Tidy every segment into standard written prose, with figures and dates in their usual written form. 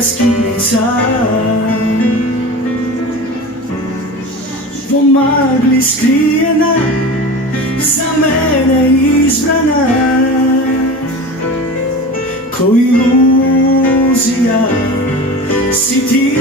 skrinjica v magli skrijena, za mene izbrana, ko iluzija si ti.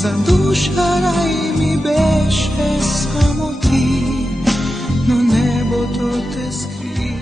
Za duša raj mi beše samo ti, no nebo to te skriva.